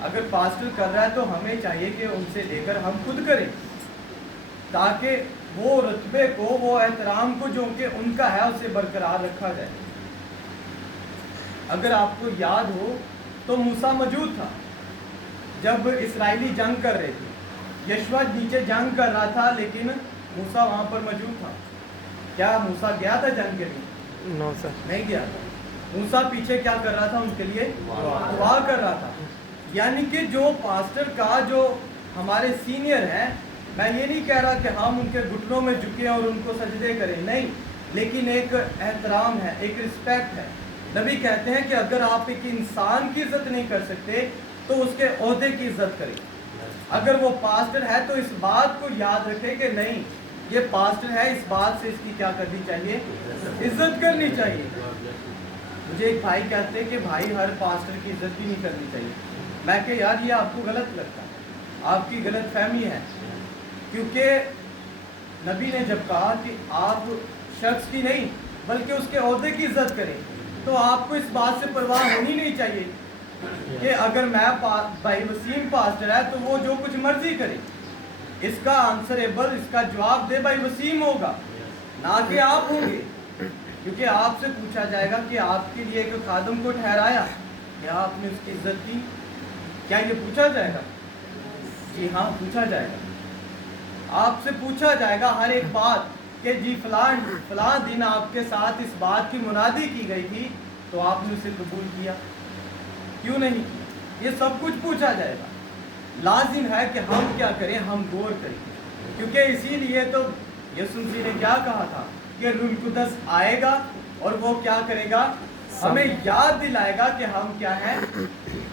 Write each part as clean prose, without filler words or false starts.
اگر پاسٹر کر رہا ہے تو ہمیں چاہیے کہ ان سے لے کر ہم خود کریں، تاکہ وہ رتبے کو، وہ احترام کو جو کہ ان کا ہے اسے برقرار رکھا جائے۔ اگر آپ کو یاد ہو تو موسیٰ موجود تھا جب اسرائیلی جنگ کر رہے تھے، یشوع نیچے جنگ کر رہا تھا لیکن موسیٰ وہاں پر موجود تھا۔ کیا موسیٰ گیا تھا جنگ کے لیے؟ نو سر، نہیں گیا تھا۔ موسیٰ پیچھے کیا کر رہا تھا؟ ان کے لیے دعا کر رہا تھا۔ یعنی کہ جو پاسٹر کا جو ہمارے سینئر ہیں، میں یہ نہیں کہہ رہا کہ ہم ان کے گھٹنوں میں جھکیں اور ان کو سجدے کریں، نہیں، لیکن ایک احترام ہے، ایک رسپیکٹ ہے۔ نبی کہتے ہیں کہ اگر آپ ایک انسان کی عزت نہیں کر سکتے تو اس کے عہدے کی عزت کریں۔ اگر وہ پاسٹر ہے تو اس بات کو یاد رکھے کہ نہیں، یہ پاسٹر ہے، اس بات سے اس کی کیا کرنی چاہیے؟ عزت کرنی چاہیے۔ مجھے ایک بھائی کہتے ہیں کہ بھائی ہر پاسٹر کی عزت بھی نہیں کرنی چاہیے۔ میں کہ یار یہ آپ کو غلط لگتا ہے، آپ کی غلط فہمی ہے، کیونکہ نبی نے جب کہا کہ آپ شخص کی نہیں بلکہ اس کے عہدے کی عزت کریں، تو آپ کو اس بات سے پرواہ ہونی نہیں چاہیے کہ اگر میں بھائی وسیم پاسٹر ہے تو وہ جو کچھ مرضی کرے۔ اس کا آنسریبل، اس کا جواب دے بھائی وسیم ہوگا، نہ کہ آپ ہوں گے، کیونکہ آپ سے پوچھا جائے گا کہ آپ کے لیے ایک خادم کو ٹھہرایا، کیا آپ نے اس کی عزت کی؟ کیا یہ پوچھا جائے گا؟ جی ہاں، پوچھا جائے گا۔ آپ سے پوچھا جائے گا ہر ایک بات کہ جی فلاں دن آپ کے ساتھ اس بات کی منادی کی گئی تھی تو آپ نے اسے قبول کیا، کیوں نہیں کیا؟ یہ سب کچھ پوچھا جائے گا۔ لازم ہے کہ ہم کیا کریں؟ ہم غور کریں، کیونکہ اسی لیے تو یسوع مسیح نے کیا کہا تھا کہ روح القدس آئے گا اور وہ کیا کرے گا؟ ہمیں یاد دلائے گا کہ ہم کیا ہیں،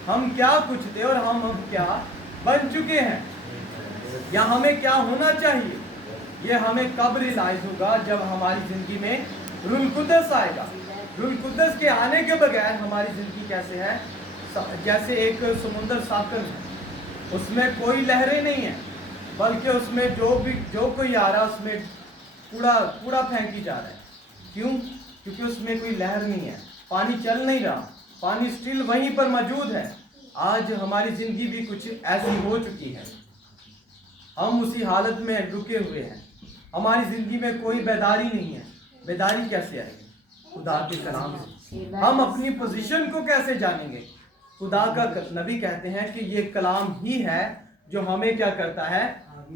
ہم کیا کچھ تھے اور ہم اب کیا بن چکے ہیں، یا ہمیں کیا ہونا چاہیے۔ یہ ہمیں کب ریلائز ہوگا؟ جب ہماری زندگی میں روح القدس آئے گا۔ روح القدس کے آنے کے بغیر ہماری زندگی کیسے ہے؟ جیسے ایک سمندر ساکن ہے، اس میں کوئی لہریں نہیں ہیں، بلکہ اس میں جو کوئی آ رہا اس میں کوڑا پھینکی جا رہا ہے۔ کیوں؟ کیونکہ اس میں کوئی لہر نہیں ہے، پانی چل نہیں رہا، پانی سٹل وہیں پر موجود ہے۔ آج ہماری زندگی بھی کچھ ایسی ہو چکی ہے، ہم اسی حالت میں رکے ہوئے ہیں، ہماری زندگی میں کوئی بیداری نہیں ہے۔ بیداری کیسے آئے گی؟ خدا کے کلام سے۔ ہم اپنی پوزیشن کو کیسے جانیں گے؟ خدا کا نبی کہتے ہیں کہ یہ کلام ہی ہے جو ہمیں کیا کرتا ہے؟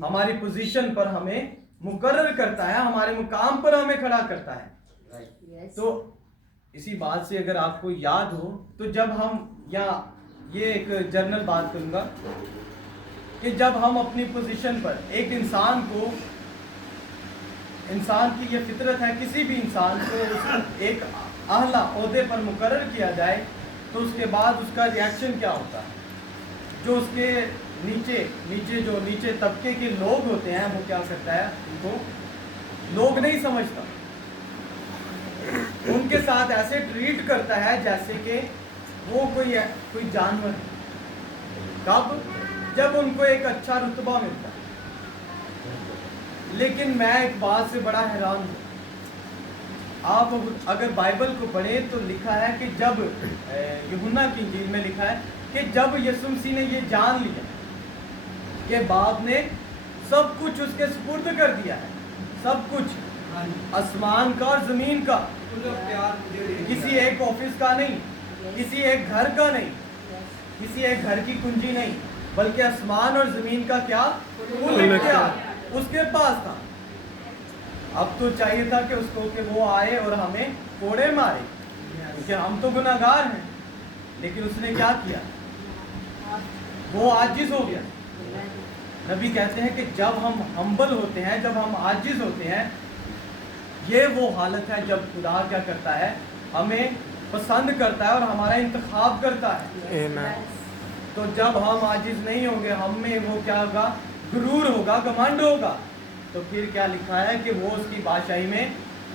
ہماری پوزیشن پر ہمیں مقرر کرتا ہے، ہمارے مقام پر ہمیں کھڑا کرتا ہے۔ تو اسی بات سے اگر آپ کو یاد ہو تو جب ہم، یا یہ ایک جنرل بات کروں گا کہ جب ہم اپنی پوزیشن پر ایک انسان کو، انسان کی یہ فطرت ہے، کسی بھی انسان کو ایک اعلیٰ عہدے پر مقرر کیا جائے تو اس کے بعد اس کا ریاکشن کیا ہوتا ہے؟ جو اس کے نیچے طبقے کے لوگ ہوتے ہیں وہ کیا کرتا ہے؟ ان کو لوگ نہیں سمجھتا، ان کے ساتھ ایسے ٹریٹ کرتا ہے جیسے کہ وہ کوئی جانور ہے۔ کب؟ جب ان کو ایک اچھا رتبہ ملتا ہے۔ لیکن میں ایک بات سے بڑا حیران ہوں، آپ اگر بائبل کو پڑھیں تو لکھا ہے کہ جب یوحنا کی انجیل میں لکھا ہے کہ جب یسوع مسیح نے یہ جان لیا کہ باپ نے سب کچھ اس کے سپرد کر دیا ہے، سب کچھ آسمان کا اور زمین کا، کسی ایک آفس کا نہیں، کسی ایک گھر کا نہیں، کسی ایک گھر کی کنجی نہیں، بلکہ آسمان اور زمین کا کیا کل اختیار اس کے پاس تھا۔ اب تو چاہیے تھا کہ اس کو کہ وہ آئے اور ہمیں کوڑے مارے، کیونکہ ہم تو گناہگار ہیں، لیکن اس نے کیا کیا؟ وہ عاجز ہو گیا۔ نبی کہتے ہیں کہ جب ہم ہمبل ہوتے ہیں، جب ہم عاجز ہوتے ہیں، یہ وہ حالت ہے جب خدا کیا کرتا ہے؟ ہمیں پسند کرتا ہے اور ہمارا انتخاب کرتا ہے۔ تو جب ہم عاجز نہیں ہوں گے، ہم میں وہ کیا ہوگا؟ غرور ہوگا، گھمنڈ ہوگا، تو پھر کیا لکھا ہے کہ وہ اس کی بادشاہی میں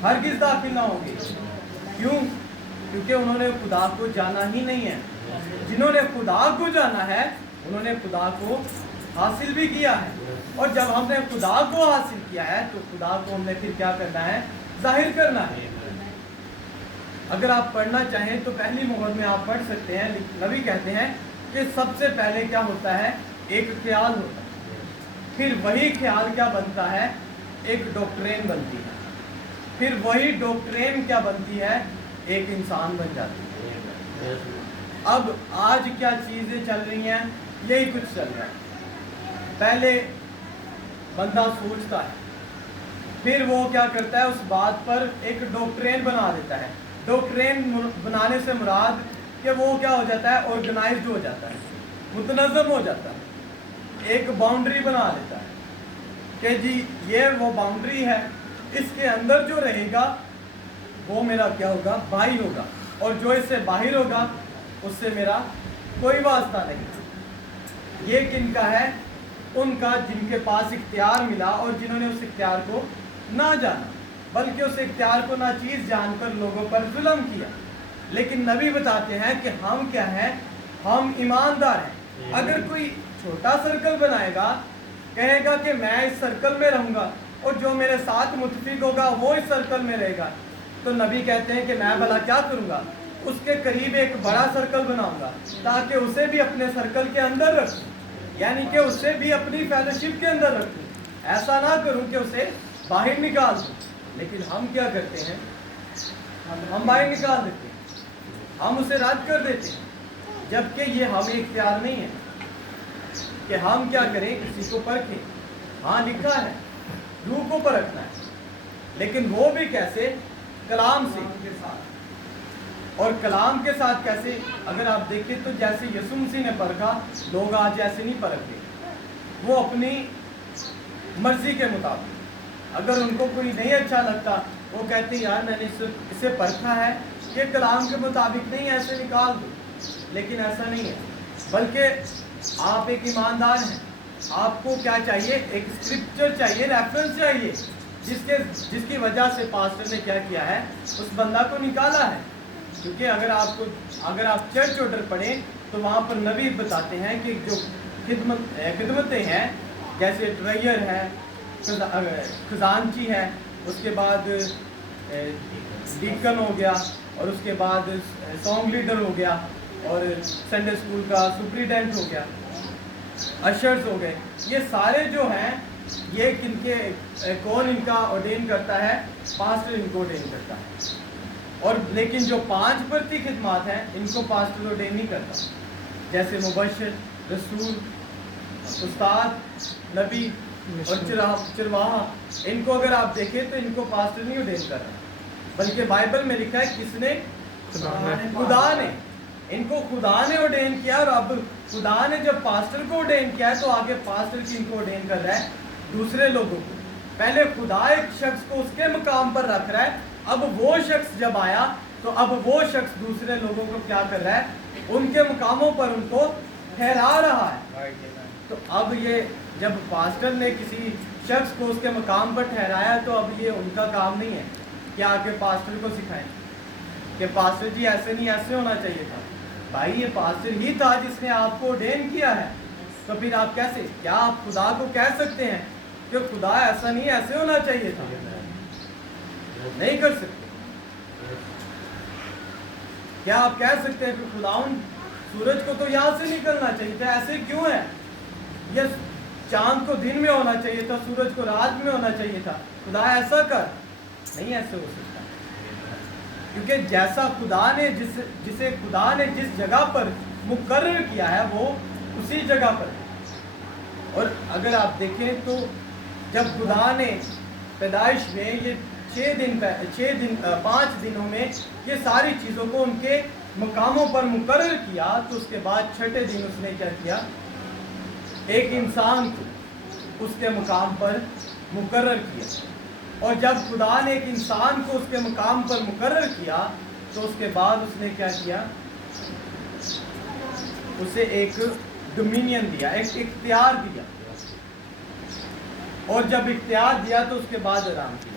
ہرگز داخل نہ ہوں گے۔ کیوں؟ کیونکہ انہوں نے خدا کو جانا ہی نہیں ہے۔ جنہوں نے خدا کو جانا ہے انہوں نے خدا کو حاصل بھی کیا ہے، اور جب ہم نے خدا کو حاصل کیا ہے تو خدا کو ہم نے پھر کیا کرنا ہے؟ ظاہر کرنا ہے۔ اگر آپ پڑھنا چاہیں تو پہلی مہر میں آپ پڑھ سکتے ہیں، نبی کہتے ہیں کہ سب سے پہلے کیا ہوتا ہے؟ ایک خیال ہوتا ہے، پھر وہی خیال کیا بنتا ہے؟ ایک ڈاکٹرین بنتی ہے، پھر وہی ڈاکٹرین کیا بنتی ہے؟ ایک انسان بن جاتی ہے۔ اب آج کیا چیزیں چل رہی ہیں؟ یہی کچھ چل رہا ہے۔ پہلے بندہ سوچتا ہے، پھر وہ کیا کرتا ہے؟ اس بات پر ایک ڈاکٹرین بنا دیتا ہے۔ ڈاکٹرین بنانے سے مراد کہ وہ کیا ہو جاتا ہے؟ آرگنائزڈ ہو جاتا ہے، متنظم ہو جاتا ہے، ایک باؤنڈری بنا لیتا ہے کہ جی یہ وہ باؤنڈری ہے، اس کے اندر جو رہے گا وہ میرا کیا ہوگا؟ بھائی ہوگا، اور جو اس سے باہر ہوگا اس سے میرا کوئی واسطہ نہیں۔ یہ کن کا ہے؟ ان کا جن کے پاس اختیار ملا اور جنہوں نے اس اختیار کو نہ جانا، بلکہ اس اختیار کو ناچیز جان کر لوگوں پر ظلم کیا۔ لیکن نبی بتاتے ہیں کہ ہم کیا ہیں؟ ہم ایماندار ہیں۔ اگر کوئی چھوٹا سرکل بنائے گا، کہے گا کہ میں اس سرکل میں رہوں گا اور جو میرے ساتھ متفق ہوگا وہ اس سرکل میں رہے گا، تو نبی کہتے ہیں کہ میں بھلا کیا کروں گا؟ اس کے قریب ایک بڑا سرکل بناؤں گا تاکہ اسے بھی اپنے سرکل کے اندر رکھوں، یعنی کہ اسے بھی اپنی فیلوشپ کے اندر رکھوں۔ ایسا نہ کروں کہ اسے باہر نکال دوں۔ لیکن ہم کیا کرتے ہیں؟ ہم باہر نکال دیتے ہیں، ہم اسے رد کر دیتے ہیں، جبکہ یہ ہمیں اختیار نہیں ہے کہ ہم کیا کریں؟ کسی کو پرکھیں۔ ہاں لکھا ہے روح کو پرکھنا ہے، لیکن وہ بھی کیسے؟ کلام سے۔ اور کلام کے ساتھ کیسے؟ اگر آپ دیکھیں تو جیسے یسوع مسیح نے پرکھا، لوگ آج ایسے نہیں پرکھتے، وہ اپنی مرضی کے مطابق، اگر ان کو کوئی نہیں اچھا لگتا وہ کہتے ہیں یار میں نے اسے پرکھا ہے، یہ کلام کے مطابق نہیں، ایسے نکال دو۔ لیکن ایسا نہیں ہے، بلکہ آپ ایک ایماندار ہیں، آپ کو کیا چاہیے؟ ایک اسکرپچر چاہیے، ریفرنس چاہیے، جس کی وجہ سے پاسٹر نے کیا کیا ہے؟ اس بندہ کو نکالا ہے۔ کیونکہ اگر آپ چرچ آرڈر پڑھیں تو وہاں پر نبی بتاتے ہیں کہ جو خدمتیں ہیں، جیسے ٹریئر ہے، خزانچی ہے، اس کے بعد ڈیکن ہو گیا، اور اس کے بعد سانگ لیڈر ہو گیا، اور سنڈے اسکول کا سپریٹینڈنٹ ہو گیا، اشرز ہو گئے، یہ سارے جو ہیں یہ کن کے کون ان کا آرڈین کرتا ہے؟ پاسٹر ان کو آرڈین کرتا ہے۔ اور لیکن جو 5% خدمات ہیں ان کو پاسٹر آرڈین نہیں کرتا، جیسے مبشر، رسول، استاد، نبی اور چرواہا، ان کو اگر آپ دیکھیں تو ان کو پاسٹر نہیں آرڈین کر رہا، بلکہ بائبل میں لکھا ہے کس نے؟ خدا نے۔ ان کو خدا نے آرڈین کیا، اور اب خدا نے جب پاسٹر کو آرڈین کیا ہے تو آگے پاسٹر کی ان کو آرڈین کر رہا ہے دوسرے لوگوں کو۔ پہلے خدا ایک شخص کو اس کے مقام پر رکھ رہا ہے، اب وہ شخص جب آیا تو اب وہ شخص دوسرے لوگوں کو کیا کر رہا ہے؟ ان کے مقاموں پر ان کو ٹھہرا رہا ہے۔ تو اب یہ جب پاسٹر نے کسی شخص کو اس کے مقام پر ٹھہرایا تو اب یہ ان کا کام نہیں ہے کہ آ کے پاسٹر کو سکھائیں کہ پاسٹر جی ایسے نہیں، ایسے ہونا چاہیے تھا۔ بھائی یہ پاسٹر ہی تھا جس نے آپ کو آرڈین کیا ہے، تو پھر آپ کیسے؟ کیا آپ خدا کو کہہ سکتے ہیں کہ خدا ایسا نہیں، ایسے ہونا چاہیے تھا؟ نہیں کر سکتے۔ کیا آپ کہہ سکتے ہیں کہ خداوند سورج کو تو یہاں سے نکلنا چاہیے تھا، ایسے کیوں ہے؟ یہ چاند کو دن میں ہونا چاہیے تھا، سورج کو رات میں ہونا چاہیے تھا، خدا ایسا کر۔ نہیں ایسے ہو سکتا، کیونکہ جیسا خدا نے جسے خدا نے جس جگہ پر مقرر کیا ہے وہ اسی جگہ پر ہے۔ اور اگر آپ دیکھیں تو جب خدا نے پیدائش میں یہ 5 دنوں میں یہ ساری چیزوں کو ان کے مقاموں پر مقرر کیا، تو اس کے بعد 6ٹھے دن اس نے کیا کیا؟ ایک انسان کو اس کے مقام پر مقرر کیا۔ اور جب خدا نے ایک انسان کو اس کے مقام پر مقرر کیا تو اس کے بعد اس نے کیا کیا؟ اسے ایک ڈومینین دیا، ایک اختیار دیا، اور جب اختیار دیا تو اس کے بعد آرام کیا۔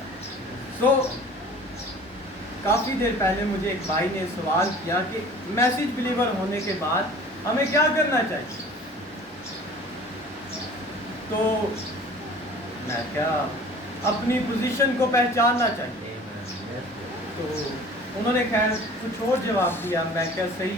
کافی دیر پہلے مجھے ایک بھائی نے سوال کیا کہ میسج بلیور ہونے کے بعد ہمیں کیا کرنا چاہیے؟ تو میں کیا اپنی پوزیشن کو پہچاننا چاہیے۔ تو انہوں نے خیر کچھ اور جواب دیا، میں کیا صحیح،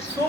100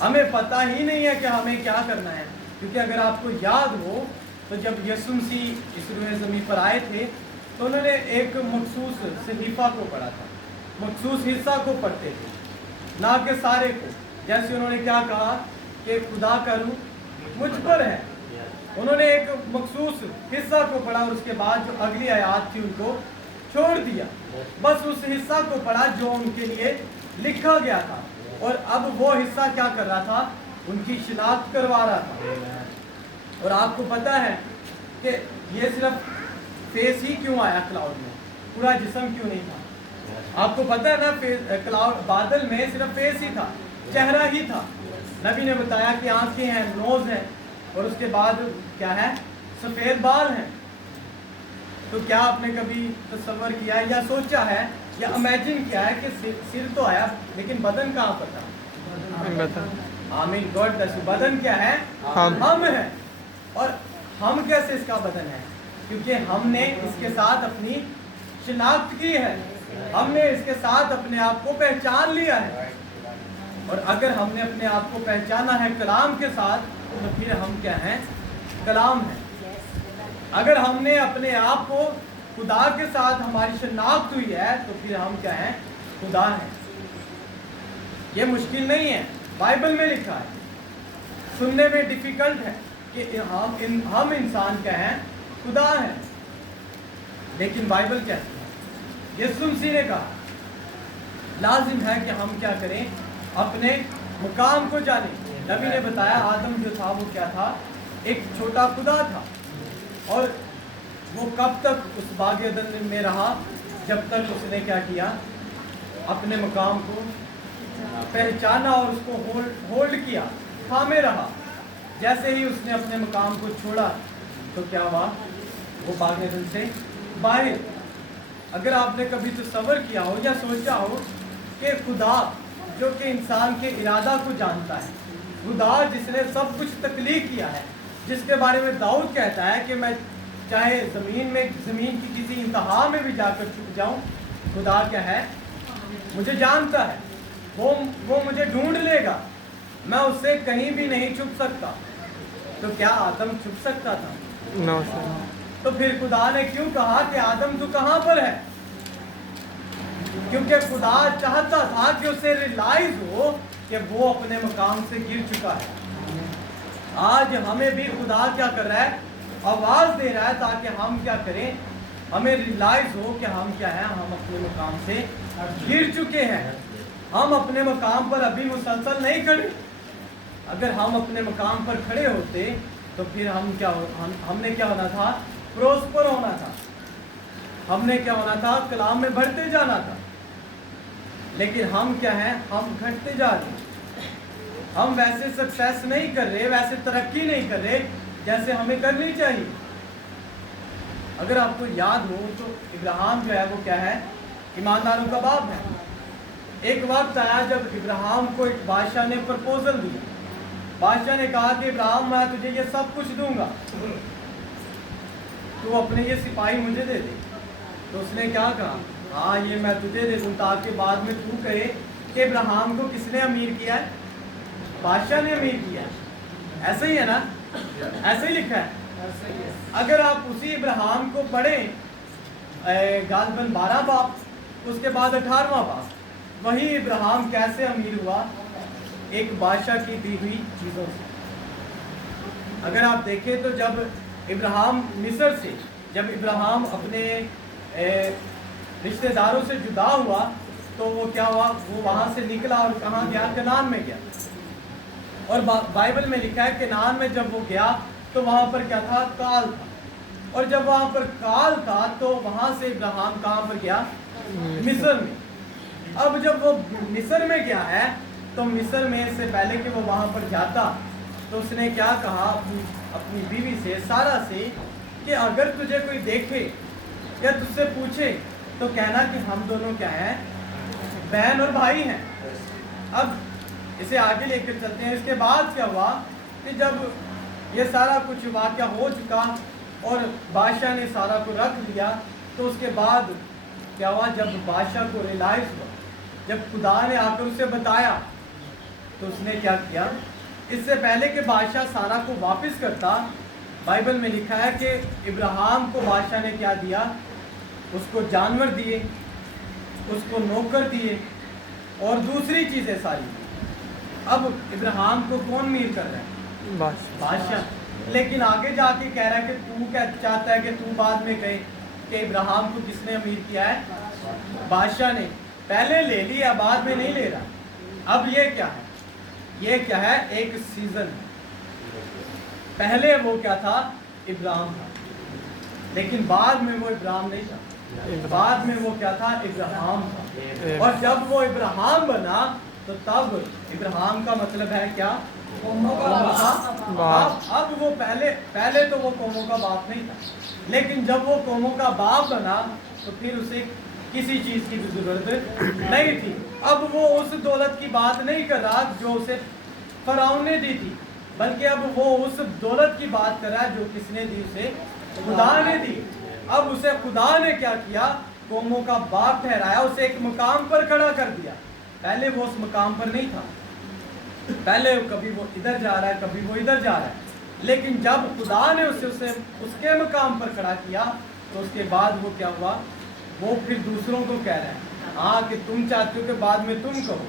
ہمیں پتہ ہی نہیں ہے کہ ہمیں کیا کرنا ہے. کیونکہ اگر آپ کو یاد ہو تو جب یسوع مسیح اس روئے زمین پر آئے تھے تو انہوں نے ایک مخصوص صحیفہ کو پڑھا تھا, مخصوص حصہ کو پڑھتے تھے, نہ کہ سارے کو. جیسے انہوں نے کیا کہا کہ خدا کا روح مجھ پر ہے, انہوں نے ایک مخصوص حصہ کو پڑھا اور اس کے بعد جو اگلی آیات تھی ان کو چھوڑ دیا. بس اس حصہ کو پڑھا جو ان کے لیے لکھا گیا تھا, اور اب وہ حصہ کیا کر رہا تھا, ان کی شناخت کروا رہا تھا. اور آپ کو پتہ ہے کہ یہ صرف فیس ہی کیوں آیا کلاؤڈ میں, پورا جسم کیوں نہیں تھا؟ آپ کو پتہ ہے نا, کلاؤڈ بادل میں صرف فیس ہی تھا, چہرہ ہی تھا. نبی نے بتایا کہ آنکھیں ہیں, نوز ہے, اور اس کے بعد کیا ہے, سفید بال ہیں. تو کیا آپ نے کبھی تصور کیا ہے یا سوچا ہے یا امیجن کیا ہے کہ سر تو آیا لیکن بدن کہاں پر تھا؟ آمین, گاڈ بلیس یو. بدن کیا ہے؟ ہم ہیں. اور ہم کیسے اس کا بدن ہے؟ کیونکہ ہم نے اس کے ساتھ اپنی شناخت کی ہے, ہم نے اس کے ساتھ اپنے آپ کو پہچان لیا ہے. اور اگر ہم نے اپنے آپ کو پہچانا ہے کلام کے ساتھ تو پھر ہم کیا ہیں؟ کلام ہیں. اگر ہم نے اپنے آپ کو خدا کے ساتھ ہماری شناخت ہوئی ہے تو پھر ہم کیا ہیں؟ خدا ہیں. یہ مشکل نہیں ہے, بائبل میں لکھا ہے. سننے میں ڈیفیکلٹ ہے کہ ہم انسان کیا ہیں؟ خدا ہیں. لیکن بائبل کہتی ہے, یسوع مسیح نے کہا لازم ہے کہ ہم کیا کریں؟ اپنے مقام کو جانیں. نبی نے بتایا آدم جو تھا وہ کیا تھا؟ ایک چھوٹا خدا تھا, اور وہ کب تک اس باغ عدن میں رہا؟ جب تک اس نے کیا کیا؟ اپنے مقام کو پہچانا اور اس کو ہولڈ کیا, تھامے رہا. جیسے ہی اس نے اپنے مقام کو چھوڑا تو کیا ہوا؟ وہ باغ عدن سے باہر. اگر آپ نے کبھی تصور کیا ہو یا سوچا ہو کہ خدا جو کہ انسان کے ارادہ کو جانتا ہے, خدا جس نے سب کچھ تخلیق کیا ہے, جس کے بارے میں داؤد کہتا ہے کہ میں چاہے زمین کی کسی انتہا میں بھی جا کر چھپ جاؤں, خدا کیا ہے؟ مجھے جانتا ہے, وہ مجھے ڈھونڈ لے گا, میں اس سے کہیں بھی نہیں چھپ سکتا. تو کیا آدم چھپ سکتا تھا؟ No, تو پھر خدا نے کیوں کہا کہ آدم تو کہاں پر ہے؟ کیونکہ خدا چاہتا تھا کہ اسے ریلائز ہو کہ وہ اپنے مقام سے گر چکا ہے. آج ہمیں بھی خدا کیا کر رہا ہے؟ آواز دے رہا ہے تاکہ ہم کیا کریں؟ ہمیں ریلائز ہو کہ ہم کیا ہیں؟ ہم اپنے مقام سے گر چکے ہیں. ہم اپنے مقام پر ابھی مسلسل نہیں کھڑے. اگر ہم اپنے مقام پر کھڑے ہوتے تو پھر ہم نے کیا ہونا تھا؟ پروسپر ہونا تھا. ہم نے کیا ہونا تھا؟ کلام میں بڑھتے جانا تھا. لیکن ہم کیا ہیں؟ ہم گھٹتے جا رہے ہیں. ہم ویسے سکسیس نہیں کر رہے, ویسے ترقی نہیں کر رہے جیسے ہمیں کرنی چاہیے. اگر آپ کو یاد ہو تو ابراہیم جو ہے وہ کیا ہے؟ ایمانداروں کا باپ ہے. ایک وقت آیا جب ابراہیم کو ایک بادشاہ نے پرپوزل دیا. بادشاہ نے کہا کہ ابراہیم میں تجھے یہ سب کچھ دوں گا, تو اپنے یہ سپاہی مجھے دے دے. تو اس نے کیا کہا؟ ہاں یہ میں تجھے دے دوں تاکہ بعد میں تو کہے کہ ابراہیم کو کس نے امیر کیا ہے؟ بادشاہ نے امیر کیا ہے. ایسا ہی ہے نا؟ ایسا ہی لکھا ہے. اگر آپ اسی ابراہیم کو پڑھیں, غالباً 12 باب, اس کے بعد 18واں باب, وہی ابراہیم کیسے امیر ہوا؟ ایک بادشاہ کی دی ہوئی چیزوں سے. اگر آپ دیکھیں تو جب ابراہیم مصر سے, جب ابراہیم اپنے رشتہ داروں سے جدا ہوا تو وہ کیا ہوا؟ وہ وہاں سے نکلا اور کہاں گیا؟ کنعان میں گیا. اور بائبل میں لکھا ہے کنعان میں جب وہ گیا تو وہاں پر کیا تھا؟ کال تھا. اور جب وہاں پر کال تھا تو وہاں سے ابراہیم کہاں پر گیا؟ مصر میں. اب جب وہ مصر میں گیا ہے تو مصر میں سے پہلے کہ وہ وہاں پر جاتا تو اس نے کیا کہا اپنی بیوی سے, سارا سے, کہ اگر تجھے کوئی دیکھے یا تجھ سے پوچھے تو کہنا کہ ہم دونوں کیا ہیں؟ بہن اور بھائی ہیں. اب اسے آگے لے کر چلتے ہیں. اس کے بعد کیا ہوا کہ جب یہ سارا کچھ واقعہ ہو چکا اور بادشاہ نے سارا کو رکھ لیا تو اس کے بعد کیا ہوا؟ جب بادشاہ کو ریلائز ہوا, جب خدا نے آ کر اسے بتایا تو اس نے کیا کیا؟ اس سے پہلے کہ بادشاہ سارہ کو واپس کرتا، بائبل میں لکھا ہے کہ ابراہیم کو بادشاہ نے کیا دیا؟ اس کو جانور دیے، اس کو نوکر دیے اور دوسری چیزیں ساری دی۔ اب ابراہیم کو کون امیر کر رہا ہے؟ بادشاہ۔ لیکن آگے جا کے کہہ رہا ہے کہ تو کیا چاہتا ہے کہ تو بعد میں کہے کہ ابراہیم کو کس نے امیر کیا ہے؟ بادشاہ نے۔ پہلے لے لیا، بعد میں نہیں لے رہا۔ اب یہ کیا ہے؟ یہ کیا ہے؟ ایک سیزن۔ پہلے وہ کیا تھا؟ ابراہیم تھا، لیکن بعد میں وہ ابراہیم نہیں تھا، بعد میں وہ کیا تھا؟ ابراہیم تھا۔ اور جب وہ ابراہیم بنا تو تب ابراہیم کا مطلب ہے کیا؟ قوموں کا باپ۔ اب وہ پہلے تو وہ قوموں کا باپ نہیں تھا، لیکن جب وہ قوموں کا باپ بنا تو پھر اسے کسی چیز کی ضرورت نہیں تھی۔ اب وہ اس دولت کی بات نہیں کر رہا جو اسے فرعون نے دی تھی، بلکہ اب وہ اس دولت کی بات کر رہا ہے جو کس نے دی؟ اسے خدا نے دی۔ اب اسے خدا نے کیا کیا؟ قوموں کا باپ ٹھہرایا، اسے ایک مقام پر کھڑا کر دیا۔ پہلے وہ اس مقام پر نہیں تھا، پہلے کبھی وہ ادھر جا رہا ہے، کبھی وہ ادھر جا رہا ہے، لیکن جب خدا نے اسے اس کے مقام پر کھڑا کیا تو اس کے بعد وہ کیا ہوا؟ وہ پھر دوسروں کو کہہ رہا ہے ہاں کہ تم چاہتے ہو کہ بعد میں تم کہو۔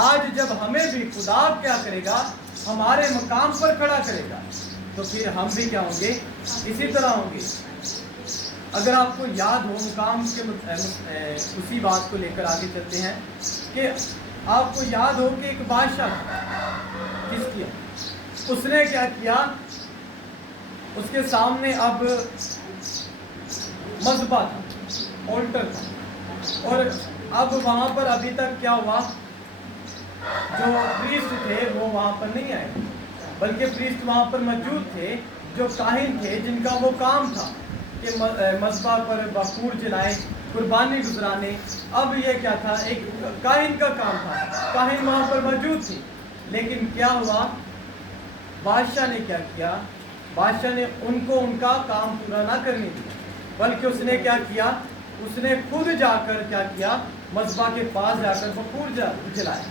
آج جب ہمیں بھی خدا کیا کرے گا؟ ہمارے مقام پر کھڑا کرے گا، تو پھر ہم بھی کیا ہوں گے؟ اسی طرح ہوں گے۔ اگر آپ کو یاد ہو، مقام کے اسی بات کو لے کر آگے چلتے ہیں کہ آپ کو یاد ہو کہ ایک بادشاہ کس کیا؟ اس نے کیا کیا؟ اس کے سامنے اب مذبح تھا، آلٹر تھا، اور اب وہاں پر ابھی تک کیا ہوا؟ جو پریسٹ تھے وہ وہاں پر نہیں آئے، بلکہ پریسٹ وہاں پر موجود تھے جو کاہن تھے، جن کا وہ کام تھا کہ مذبح پر بخور جلائے، قربانی گزرانے۔ اب یہ کیا تھا؟ ایک کاہن کا کام تھا، کاہن وہاں پر موجود تھے، لیکن کیا ہوا؟ بادشاہ نے کیا کیا؟ بادشاہ نے ان کو ان کا کام پورا نہ کرنے دیا، بلکہ اس نے کیا کیا؟ اس نے خود جا کر کیا کیا؟ مذبح کے پاس جا کر بخور جلائے۔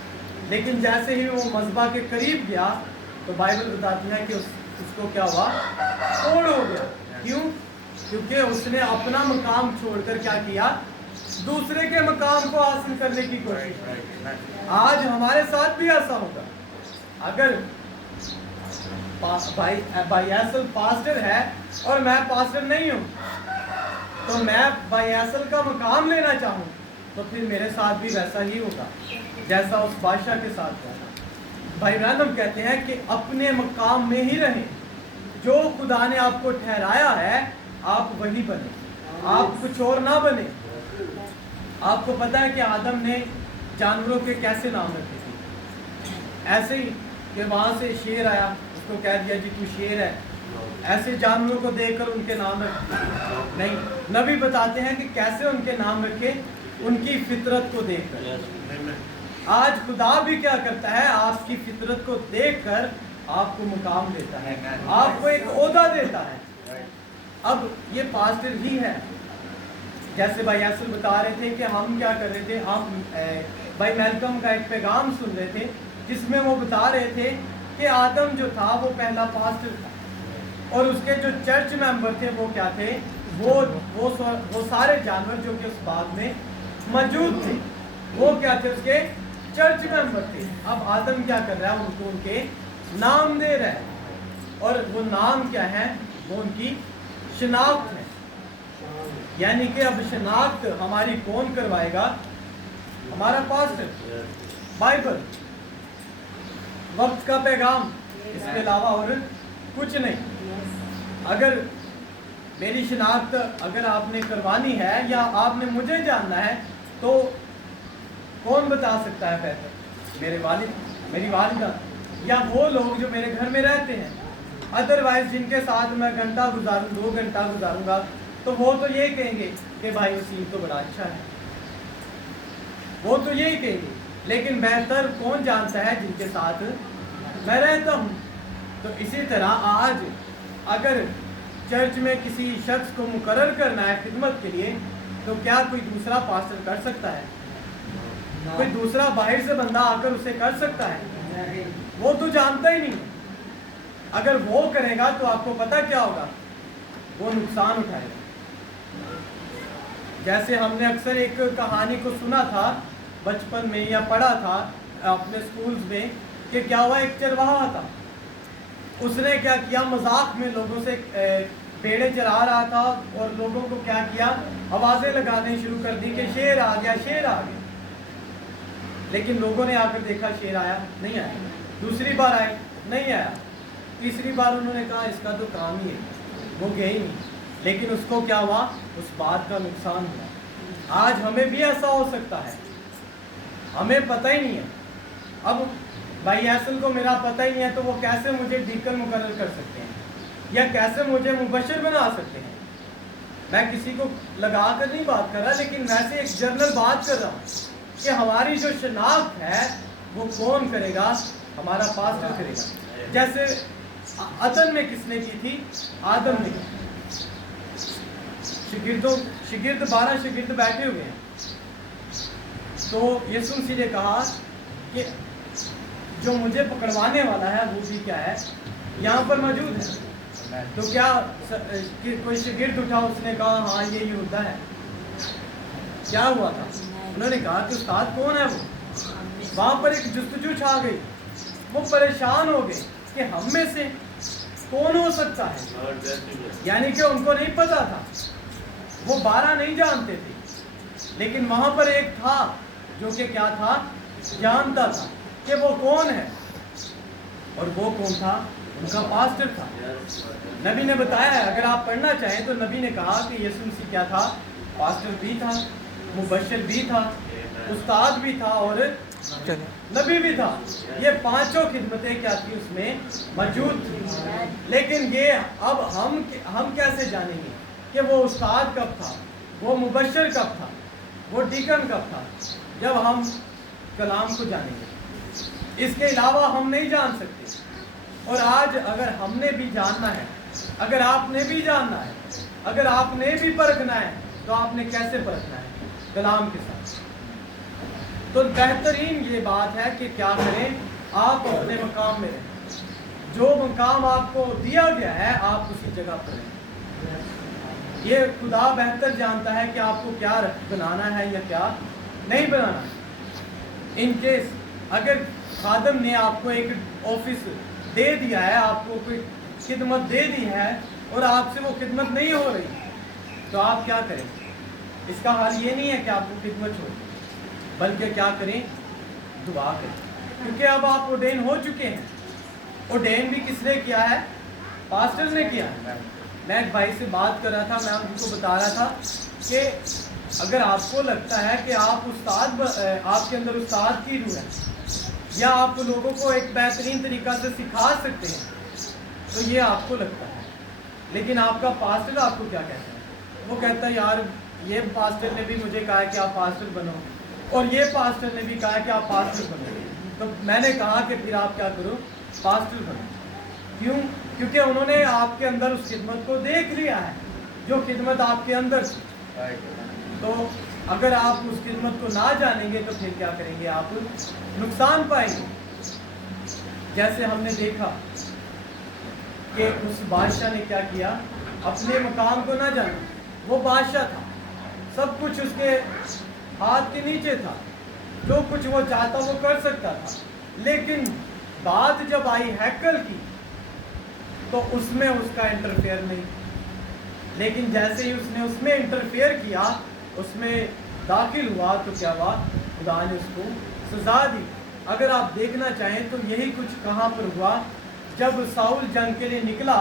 لیکن جیسے ہی وہ مذبح کے قریب گیا تو بائبل بتاتی ہے کہ اس کو کیا ہوا؟ توڑ ہو گیا۔ کیوں؟ کیونکہ اس نے اپنا مقام چھوڑ کر کیا کیا؟ دوسرے کے مقام کو حاصل کرنے کی کوشش کی۔ آج ہمارے ساتھ بھی ایسا ہوگا۔ اگر بھائی ایسل پاسٹر ہے اور میں پاسٹر نہیں ہوں، تو میں بھائی ایسل کا مقام لینا چاہوں تو پھر میرے ساتھ بھی ویسا ہی ہوگا جیسا اس بادشاہ کے ساتھ ہوا۔ بھائی رانم کہتے ہیں کہ اپنے مقام میں ہی رہیں، جو خدا نے آپ کو ٹھہرایا ہے آپ وہی بنے، آپ کچھ اور نہ بنے۔ آپ کو پتہ ہے کہ آدم نے جانوروں کے کیسے نام رکھے تھے؟ ایسے ہی کہ وہاں سے شیر آیا، اس کو کہہ دیا جی تو شیر ہے، ایسے جانوروں کو دیکھ کر ان کے نام رکھے؟ نہیں، نبی بتاتے ہیں کہ کیسے ان کے نام رکھے؟ ان کی فطرت کو دیکھ کر۔ آج خدا بھی کیا کرتا ہے؟ آپ کی فطرت کو دیکھ کر آپ کو مقام دیتا ہے، آپ کو ایک عہدہ دیتا ہے۔ اب یہ پاسٹر ہی ہے، جیسے بھائی ایسل بتا رہے تھے کہ ہم کیا کر رہے تھے، ہم بھائی میلکم کا ایک پیغام سن رہے تھے جس میں وہ بتا رہے تھے کہ آدم جو تھا وہ پہلا پاسٹر تھا، اور اس کے جو چرچ ممبر تھے وہ کیا تھے؟ وہ سارے جانور جو کہ اس باغ میں موجود تھے وہ کیا تھے؟ اس کے چرچ ممبر تھے۔ اب آدم کیا کر رہا ہے؟ ان کو ان کے نام دے رہا ہے، اور وہ نام کیا ہے؟ وہ ان کی شناخت ہے۔ یعنی کہ اب شناخت ہماری کون کروائے گا؟ ہمارا پاسٹر، بائبل، وقت کا پیغام، اس کے علاوہ اور کچھ نہیں۔ اگر میری شناخت اگر آپ نے کروانی ہے یا آپ نے مجھے جاننا ہے تو کون بتا سکتا ہے بہتر؟ میرے والد، میری والدہ، یا وہ لوگ جو میرے گھر میں رہتے ہیں۔ ادروائز جن کے ساتھ میں گھنٹہ گزاروں، 2 گھنٹہ گزاروں گا تو وہ تو یہی کہیں گے کہ بھائی وسیم تو بڑا اچھا ہے، وہ تو یہی کہیں گے۔ لیکن بہتر کون جانتا ہے؟ جن کے ساتھ میں رہتا ہوں۔ تو اسی طرح آج اگر چرچ میں کسی شخص کو مقرر کرنا ہے خدمت کے لیے تو کیا کوئی دوسرا پاسٹر کر سکتا ہے؟ کوئی دوسرا باہر سے بندہ آ کر اسے کر سکتا ہے؟ وہ تو جانتا ہی نہیں. اگر وہ کرے گا تو آپ کو پتا کیا ہوگا, وہ نقصان اٹھائے گا. جیسے ہم نے اکثر ایک کہانی کو سنا تھا بچپن میں یا پڑھا تھا اپنے سکولز میں, کہ کیا ہوا, ایک چرواہا تھا, اس نے کیا کیا, مذاق میں لوگوں سے پیڑے چرا رہا تھا اور لوگوں کو کیا کیا, آوازیں لگانے شروع کر دی کہ شیر آ گیا, شیر آ گیا. لیکن لوگوں نے آ کر دیکھا شیر آیا نہیں آیا. دوسری بار آئے نہیں آیا. تیسری بار انہوں نے کہا اس کا تو کام ہی ہے, وہ گئے ہی نہیں. لیکن اس کو کیا ہوا, اس بات کا نقصان ہوا. آج ہمیں بھی ایسا ہو سکتا ہے, ہمیں پتہ ہی نہیں ہے. اب بھائی ایسل کو میرا پتہ ہی نہیں ہے تو وہ کیسے مجھے ڈیکن مقرر کر سکتے ہیں یا کیسے مجھے مبشر بنا سکتے ہیں. میں کسی کو لگا کر نہیں بات کر رہا, لیکن ویسے ایک جنرل بات کر رہا ہوں کہ ہماری جو شناخت ہے وہ کون کرے گا, ہمارا پاسٹر کرے گا. جیسے عدن میں کس نے کی تھی, آدم نے. شگرد 12 شگرد بیٹھے ہوئے ہیں, تو یسوع مسیح نے کہا کہ جو مجھے پکڑوانے والا ہے وہ بھی کیا ہے, یہاں پر موجود ہے. تو کیا کوئی شگرد اٹھا, اس نے کہا ہاں یہ یہودا ہے. کیا ہوا تھا, انہوں نے کہا کہ استاد کون ہے وہ. وہاں پر ایک جستجو چھا گئی, وہ پریشان ہو گئے کہ ہم میں سے کون ہو سکتا ہے. یعنی کہ ان کو نہیں پتا تھا, وہ 12 نہیں جانتے تھے, لیکن وہاں پر ایک تھا جو کہ کیا تھا, جانتا تھا کہ وہ کون ہے. اور وہ کون تھا, ان کا پاسٹر تھا. نبی نے بتایا ہے, اگر آپ پڑھنا چاہیں تو نبی نے کہا کہ یسوع مسیح کیا تھا, پاسٹر بھی تھا, مبشر بھی تھا, استاد بھی تھا اور نبی بھی تھا. یہ پانچوں خدمتیں کیا تھی اس میں موجود تھی. لیکن یہ اب ہم کیسے جانیں گے کہ وہ استاد کب تھا, وہ مبشر کب تھا, وہ ڈیکن کب تھا, جب ہم کلام کو جانیں گے. اس کے علاوہ ہم نہیں جان سکتے. اور آج اگر ہم نے بھی جاننا ہے, اگر آپ نے بھی جاننا ہے, اگر آپ نے بھی پرکھنا ہے, تو آپ نے کیسے پرکھنا ہے, کلام کے ساتھ. تو بہترین یہ بات ہے کہ کیا کریں, آپ اپنے مقام میں رہیں. جو مقام آپ کو دیا گیا ہے آپ اسی جگہ پر رہیں. یہ خدا بہتر جانتا ہے کہ آپ کو کیا بنانا ہے یا کیا نہیں بنانا ہے. ان کیس اگر خادم نے آپ کو ایک آفس دے دیا ہے, آپ کو کوئی خدمت دے دی ہے اور آپ سے وہ خدمت نہیں ہو رہی, تو آپ کیا کریں. اس کا حال یہ نہیں ہے کہ آپ کو خدمت چھوڑ دیں, بلکہ کیا کریں, دعا کریں. کیونکہ اب آپ اوڈین ہو چکے ہیں. اوڈین بھی کس نے کیا ہے, پاسٹر نے کیا ہے. میں ایک بھائی سے بات کر رہا تھا, میں ان کو بتا رہا تھا کہ اگر آپ کو لگتا ہے کہ آپ استاد, آپ کے اندر استاد کی روح ہے یا آپ لوگوں کو ایک بہترین طریقہ سے سکھا سکتے ہیں, تو یہ آپ کو لگتا ہے. لیکن آپ کا پاسٹر آپ کو کیا کہتا ہے, وہ کہتا ہے یار یہ پاسٹر نے بھی مجھے کہا کہ آپ پاسٹر بنو, اور یہ پاسٹر نے بھی کہا کہ آپ پاسٹر بنو. تو میں نے کہا کہ پھر آپ کیا کرو, پاسٹر بنو. کیوں, کیونکہ انہوں نے آپ کے اندر اس خدمت کو دیکھ لیا ہے جو خدمت آپ کے اندر تھی. تو اگر آپ اس خدمت کو نہ جانیں گے تو پھر کیا کریں گے, آپ نقصان پائیں گے. جیسے ہم نے دیکھا کہ اس بادشاہ نے کیا کیا, اپنے مقام کو نہ جانا. وہ بادشاہ تھا, سب کچھ اس کے ہاتھ کے نیچے تھا, جو کچھ وہ چاہتا وہ کر سکتا تھا. لیکن بات جب آئی ہیکل کی تو اس میں اس کا انٹرفیئر نہیں. لیکن جیسے ہی اس نے اس میں انٹرفیئر کیا, اس میں داخل ہوا, تو کیا ہوا, خدا نے اس کو سزا دی. اگر آپ دیکھنا چاہیں تو یہی کچھ کہاں پر ہوا, جب ساؤل جنگ کے لیے نکلا,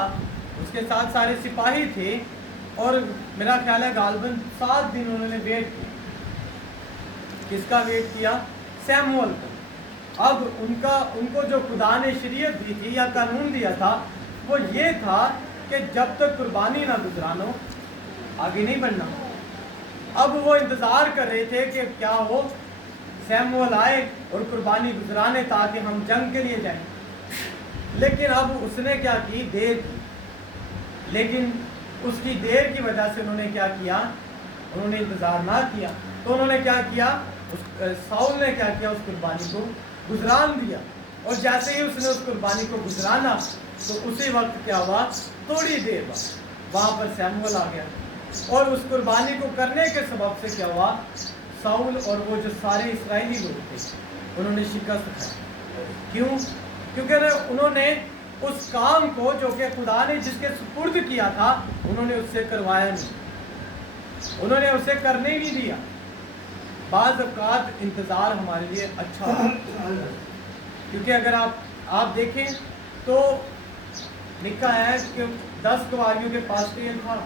اس کے ساتھ سارے سپاہی تھے, اور میرا خیال ہے غالباً 7 دن انہوں نے ویٹ کیا. کس کا ویٹ کیا, سیموئل کا. اب ان کو جو خدا نے شریعت دی تھی یا قانون دیا تھا وہ یہ تھا کہ جب تک قربانی نہ گزرانو آگے نہیں بڑھنا. اب وہ انتظار کر رہے تھے کہ کیا ہو, سیموئل آئے اور قربانی گزرانے تاکہ ہم جنگ کے لیے جائیں. لیکن اب اس نے کیا کی, دیر کی. لیکن اس کی دیر کی وجہ سے انہوں نے کیا کیا, انہوں نے انتظار نہ کیا. تو انہوں نے کیا کیا, ساؤل نے کیا کیا, اس قربانی کو گزران دیا. اور جیسے ہی اس نے اس قربانی کو گزرانا تو اسی وقت کیا ہوا، تھوڑی دیر بعد وہاں پر سیموئل آ گیا، اور اس قربانی کو کرنے کے سبب سے کیا ہوا، ساؤل اور وہ جو سارے اسرائیلی لوگ تھے انہوں نے شکست کھائی۔ کیوں؟ کیونکہ انہوں نے اس کام کو جو کہ خدا نے جس کے سپرد کیا تھا انہوں نے اس سے کروایا نہیں، انہوں نے اسے کرنے نہیں دیا۔ بعض اوقات انتظار ہمارے لیے اچھا ہے، کیونکہ اگر آپ دیکھیں تو لکھا ہے کہ 10 گواریوں کے پاس تیل تھا،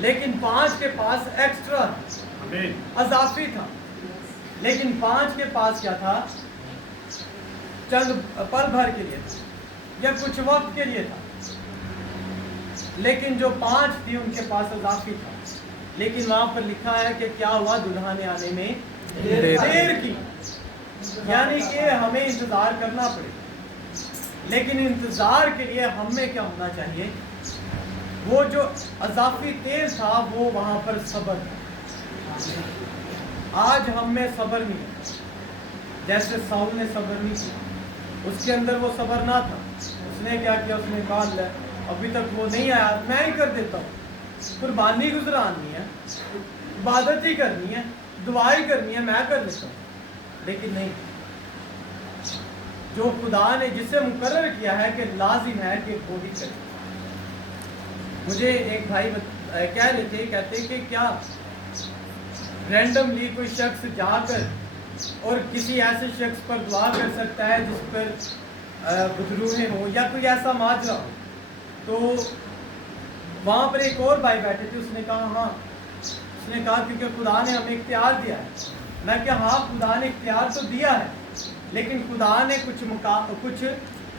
لیکن 5 کے پاس ایکسٹرا تھا، اضافی تھا، لیکن 5 کے پاس کیا تھا، چند پل بھر کے لیے تھا یا کچھ وقت کے لیے تھا، لیکن جو 5 تھی ان کے پاس اضافی تھا۔ لیکن وہاں پر لکھا ہے کہ کیا ہوا، دلہا نے آنے میں دیر کی، یعنی کہ ہمیں انتظار کرنا پڑے، لیکن انتظار کے لیے ہم میں کیا ہونا چاہیے، وہ جو اضافی تیل تھا وہ وہاں پر صبر تھا۔ آج ہم میں صبر نہیں ہے، جیسے ساؤل نے صبر نہیں کیا، اس کے اندر وہ صبر نہ تھا، اس نے کیا کیا، اس نے کہا لے ابھی تک وہ نہیں آیا، میں ہی کر دیتا ہوں، قربانی گزرانی ہے، عبادت ہی کرنی ہے، دعائی کرنی ہے، میں کر لیتا ہوں۔ لیکن نہیں، جو خدا نے جسے مقرر کیا ہے کہ لازم ہے کہ وہ بھی کرے۔ مجھے ایک بھائی کہہ رہے تھے، کہتے کہ کیا رینڈملی کوئی شخص جا کر اور کسی ایسے شخص پر دعا کر سکتا ہے جس پر بدروہیں ہو یا کوئی ایسا ماجرا ہو؟ تو وہاں پر ایک اور بھائی بیٹھے تھے، اس نے کہا ہاں، اس نے کہا کیونکہ خدا نے ہمیں اختیار دیا ہے۔ میں کہ ہاں خدا نے اختیار تو دیا ہے، لیکن خدا نے کچھ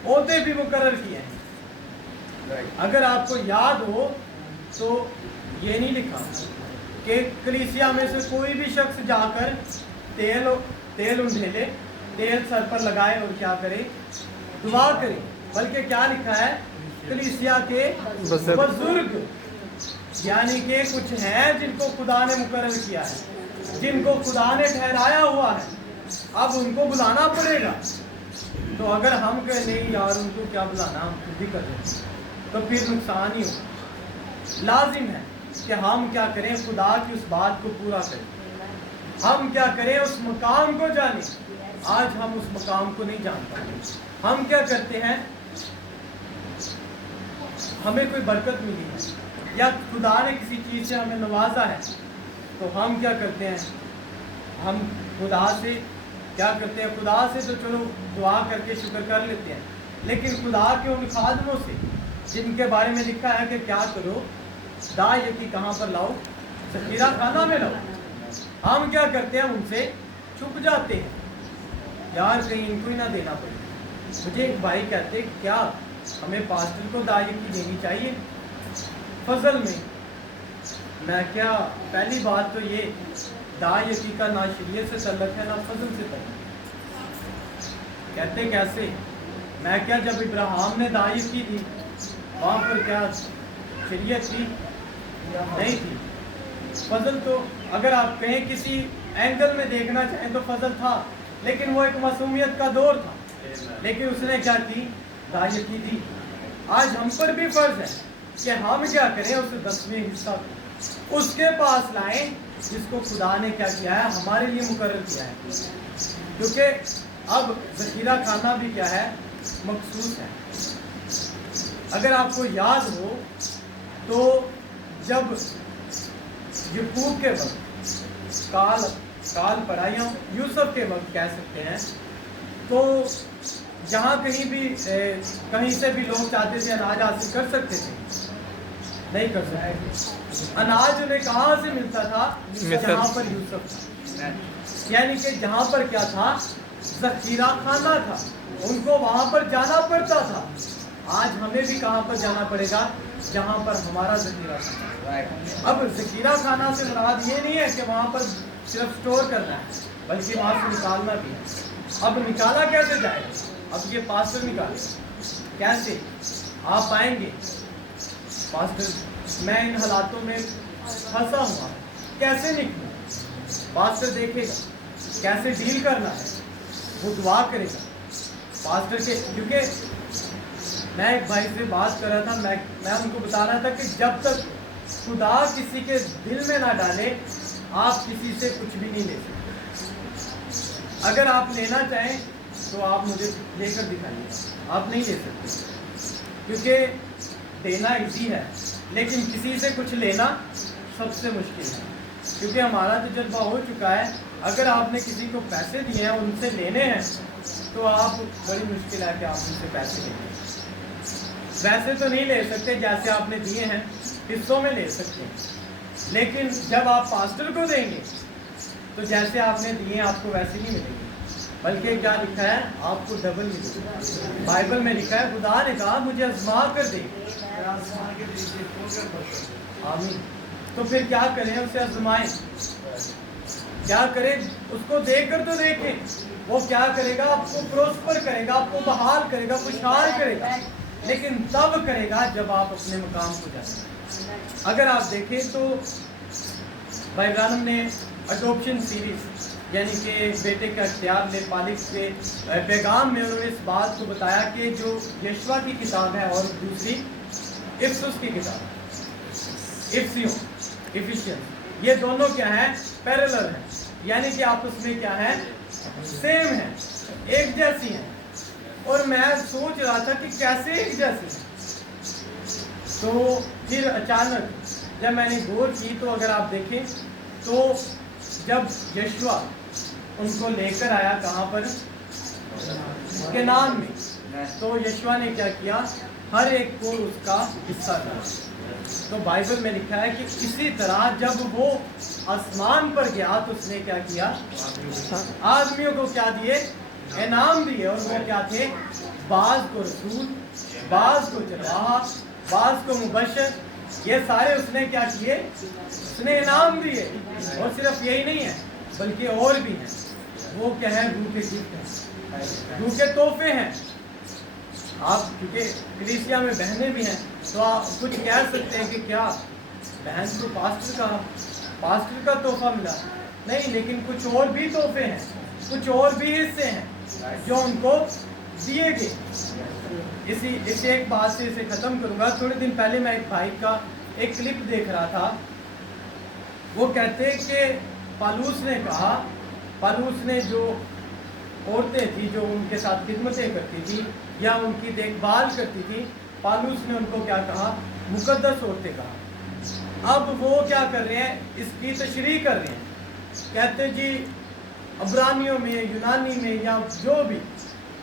عہدے بھی مقرر کیے ہیں۔ اگر آپ کو یاد ہو تو یہ نہیں لکھا کہ کلیسیا میں سے کوئی بھی شخص جا کر تیل انڈھیلے، تیل سر پر لگائے اور کیا کرے، دعا کرے، بلکہ کیا لکھا ہے، کلیسیا کے بزرگ، یعنی کہ کچھ ہیں جن کو خدا نے مقرر کیا ہے، جن کو خدا نے ٹھہرایا ہوا ہے، اب ان کو بلانا پڑے گا۔ تو اگر ہم کہیں نہیں یار ان کو کیا بلانا، ہم خود ہی کر دیں تو پھر نقصان ہی ہو۔ لازم ہے کہ ہم کیا کریں، خدا کی اس بات کو پورا کریں، ہم کیا کریں، اس مقام کو جانیں۔ آج ہم اس مقام کو نہیں جان پاتے۔ ہم کیا کرتے ہیں، ہمیں کوئی برکت ملی ہے یا خدا نے کسی چیز سے ہمیں نوازا ہے، تو ہم کیا کرتے ہیں، ہم خدا سے کیا کرتے ہیں، خدا سے تو چلو دعا کر کے شکر کر لیتے ہیں، لیکن خدا کے ان خادموں سے جن کے بارے میں لکھا ہے کہ کیا کرو، دا یکی کہاں پر لاؤ، ذخیرہ خانہ میں لاؤ، ہم کیا کرتے ہیں، ان سے چھپ جاتے ہیں، یار کہیں ان کو ہی نہ دینا پڑے۔ مجھے ایک بھائی کہتے کیا ہمیں پاسٹر کو دا یکی دینی چاہیے فضل میں کیا، پہلی بات تو یہ دا یکی کا نہ شریعت سے تعلق ہے نہ فضل سے تعلق۔ کہتے کیسے؟ میں کیا، جب ابراہیم نے دا یکی دی وہاں پر کیا شریعت تھی؟ نہیں تھی۔ فضل تو اگر آپ کہیں کسی اینگل میں دیکھنا چاہیں تو فضل تھا، لیکن وہ ایک معصومیت کا دور تھا، لیکن اس نے کیا کی، دا یکی دی۔ آج ہم پر بھی فرض ہے کہ ہم کیا کریں، اس 10ویں حصہ اس کے پاس لائیں جس کو خدا نے کیا کیا ہے، ہمارے لیے مقرر کیا ہے، کیونکہ اب ذخیرہ خانہ بھی کیا ہے، مخصوص ہے۔ اگر آپ کو یاد ہو تو جب یعقوب کے وقت کال پڑا یا یوسف کے وقت کہہ سکتے ہیں، تو جہاں کہیں سے بھی لوگ چاہتے تھے اناج حاصل کر سکتے تھے، نہیں کر سکتے۔ اناج انہیں کہاں سے ملتا تھا؟ جہاں پر یوسف تھا، یعنی کہ جہاں پر کیا تھا، ذخیرہ خانہ تھا، ان کو وہاں پر جانا پڑتا تھا۔ آج ہمیں بھی کہاں پر جانا پڑے گا؟ جہاں پر ہمارا ذخیرہ خانہ۔ اب ذخیرہ خانہ سے مراد یہ نہیں ہے کہ وہاں پر صرف سٹور کرنا ہے، بلکہ وہاں سے نکالنا بھی ہے۔ اب نکالا کیسے جائے؟ اب یہ پاسٹر نکالے کیسے؟ آپ آئیں گے، پاسٹر میں ان حالاتوں میں پھنسا ہوا، کیسے نکلوں؟ پاسٹر دیکھے گا کیسے ڈیل کرنا ہے، وہ دعا کرے گا، پاسٹر کے، کیونکہ میں ایک بھائی سے بات کر رہا تھا، میں ان کو بتا رہا تھا کہ جب تک خدا کسی کے دل میں نہ ڈالے آپ کسی سے کچھ بھی نہیں لے سکتے۔ اگر آپ لینا چاہیں تو آپ مجھے لے کر دکھائیے، آپ نہیں لے سکتے، کیونکہ دینا ایزی ہے لیکن کسی سے کچھ لینا سب سے مشکل ہے، کیونکہ ہمارا تجربہ ہو چکا ہے اگر آپ نے کسی کو پیسے دیے ہیں ان سے لینے ہیں تو آپ بڑی مشکل ہے کہ آپ ان سے پیسے لیں گے۔ ویسے تو نہیں لے سکتے جیسے آپ نے دیے ہیں، حصوں میں لے سکتے ہیں، لیکن جب آپ پاسٹر کو دیں گے تو جیسے آپ نے دیے ہیں آپ کو ویسے نہیں ملیں گے، بلکہ کیا لکھا ہے آپ کو ڈبل ملے گا۔ بائبل میں لکھا ہے خدا نے کہا مجھے آزما کر دے، آمین۔ تو پھر کیا کریں، اسے آزمائیں، کیا کریں، اس کو دے کر تو دیکھیں، وہ کیا کرے گا، آپ کو پروسپر کرے گا، آپ کو بحال کرے گا، خوشحال کرے گا، لیکن تب کرے گا جب آپ اپنے مقام کو جائیں۔ اگر آپ دیکھیں تو بھائی برانم نے اڈوپشن سیریز یعنی کہ بیٹے کا اختیار لے پالک کے پیغام میں انہوں نے اس بات کو بتایا کہ جو یشوع کی کتاب ہے اور دوسری افسس کی کتاب ہے، افیشین، یہ دونوں کیا ہیں، پیرلل ہیں، یعنی کہ آپس میں کیا ہے، سیم ہے، ایک جیسی ہیں۔ اور میں سوچ رہا تھا کہ کیسے ایک جیسی ہیں، تو پھر اچانک جب میں نے غور کی تو اگر آپ دیکھیں تو جب یشوع ان کو لے کر آیا کہاں پر، کنعان میں، تو یشوع نے کیا کیا، ہر ایک کو اس کا حصہ دیا۔ تو بائبل میں لکھا ہے کہ اسی طرح جب وہ آسمان پر گیا تو اس نے کیا کیا، آدمیوں کو کیا دیے، انعام دیے، اور وہ کیا تھے، بعض کو رسول، بعض کو چرواہا، بعض کو مبشر، یہ سارے اس نے کیا کیے، اس نے انعام دیے۔ اور صرف یہی نہیں ہے بلکہ اور بھی ہیں، وہ کیا ہے، روح کے گفٹ ہیں، روح کے تحفے ہیں۔ آپ کیونکہ کلیسیا میں بہنیں بھی ہیں تو آپ کچھ کہہ سکتے ہیں کہ کیا بہن کو پاسٹر کا تحفہ ملا، نہیں، لیکن کچھ اور بھی تحفے ہیں، کچھ اور بھی حصے ہیں جو ان کو دیے گئے۔ اسی ایک بات سے اسے ختم کروں گا۔ تھوڑے دن پہلے میں ایک بھائی کا ایک کلپ دیکھ رہا تھا، وہ کہتے کہ پالوس نے کہا، پالوس نے جو عورتیں تھیں جو ان کے ساتھ خدمتیں کرتی تھی یا ان کی دیکھ بھال کرتی تھی، پالوس نے ان کو کیا کہا، مقدس عورتیں کہا۔ اب وہ کیا کر رہے ہیں، اس کی تشریح کر رہے ہیں، کہتے جی عبرانیوں میں، یونانی میں یا جو بھی،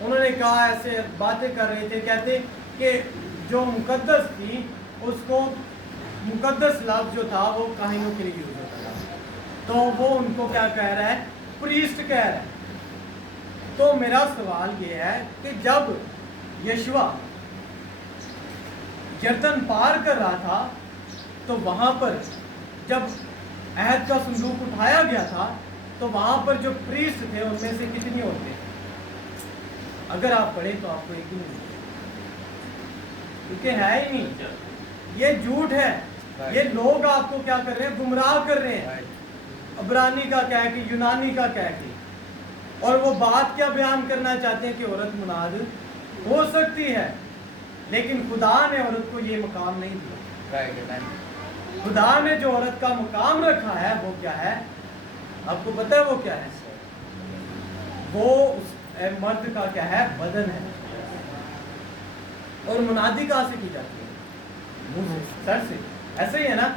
انہوں نے کہا، ایسے باتیں کر رہے تھے، کہتے کہ جو مقدس تھی اس کو، مقدس لفظ جو تھا وہ کاہنوں کے لیے یوز ہوتا تھا، تو وہ ان کو کیا کہہ رہا ہے، پریسٹ کہہ رہا ہے۔ تو میرا سوال یہ ہے کہ جب یشوع یردن پار کر رہا تھا تو وہاں پر جب عہد کا صندوق اٹھایا گیا تھا تو وہاں پر جو پریسٹ تھے ان میں سے کتنی عورتیں؟ اگر آپ پڑھیں تو آپ کو ایک ہی نہیں، کیونکہ ہے ہی نہیں، یہ جھوٹ ہے، یہ لوگ آپ کو کیا کر رہے ہیں، گمراہ کر رہے ہیں، عبرانی کا کہہ کے، یونانی کا کہہ کے، اور وہ بات کیا بیان کرنا چاہتے ہیں کہ عورت مناد ہو سکتی ہے، لیکن خدا نے عورت کو یہ مقام نہیں دیا۔ خدا نے جو عورت کا مقام رکھا ہے وہ کیا ہے، آپ کو پتہ ہے وہ کیا ہے، وہ مرد کا کیا ہے، بدن ہے۔ اور منادی کہاں سے کی جاتی ہے، منہ سے، سر سے، ایسے ہی ہے نا،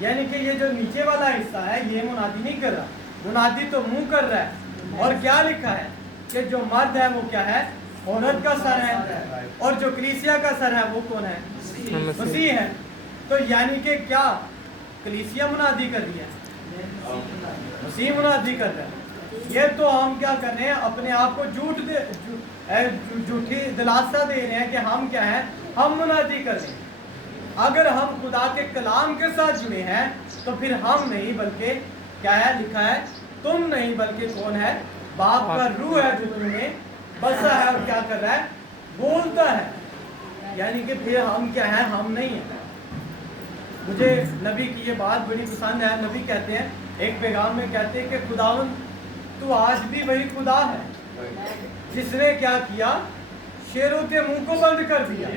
یعنی کہ یہ جو نیچے والا حصہ ہے یہ منادی نہیں کر رہا، منادی تو منہ کر رہا ہے۔ اور کیا لکھا ہے کہ جو مرد ہے وہ کیا ہے، عورت کا سر ہے، اور جو کلیسیا کا سر ہے وہ کون ہے، مسیح ہے۔ تو یعنی کہ کیا کلیسیا منادی کر رہی ہے، مسیح منادی کر رہا ہے۔ یہ تو ہم کیا کر رہے ہیں، اپنے آپ کو جھوٹی دلاسا دے رہے ہیں کہ ہم کیا ہیں، ہم منادی کر رہے ہیں۔ اگر ہم خدا کے کلام کے ساتھ جڑے ہیں تو پھر ہم نہیں بلکہ کیا ہے، لکھا ہے تم نہیں بلکہ کون ہے، باپ کا روح ہے جو تم میں بسا ہے اور کیا کر رہا ہے، بولتا ہے۔ یعنی کہ پھر ہم کیا ہیں، ہم نہیں ہیں۔ مجھے نبی کی یہ بات بڑی پسند ہے، نبی کہتے ہیں ایک پیغام میں کہتے ہیں کہ خداوند تو آج بھی وہی خدا ہے جس نے کیا کیا؟ شیروں کے منہ کو بند کر دیا۔